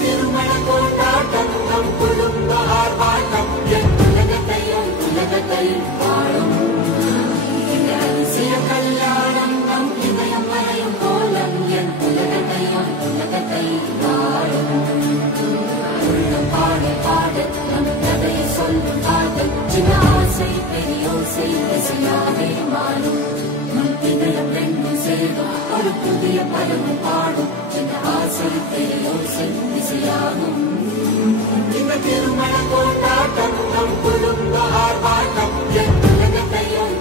திருமண கொண்டாட்டம் நம் குடும்ப ஆர்ப்பாட்டம் என் உலகத்தையும் வாழும் இந்த அதிசய கல்யாணம் நம் இதயம் மறையும் கோலம் என் உலகத்தையும் வாழும் உள்ளம் பாட நம் கதையை சொல்லும் காதல் சின்ன ஆசை பெரியோசை இசையாவே மாறும் நம் இதயம் ரெண்டும் சேரும் ஒரு புதிய பதமும் பாடும் சின்ன ஆசை பெரியோசை இசையாகும் இந்த திருமண கொண்டாட்டம் நம் குடும்ப ஆர்ப்பாட்டம் என் உலகத்தையும்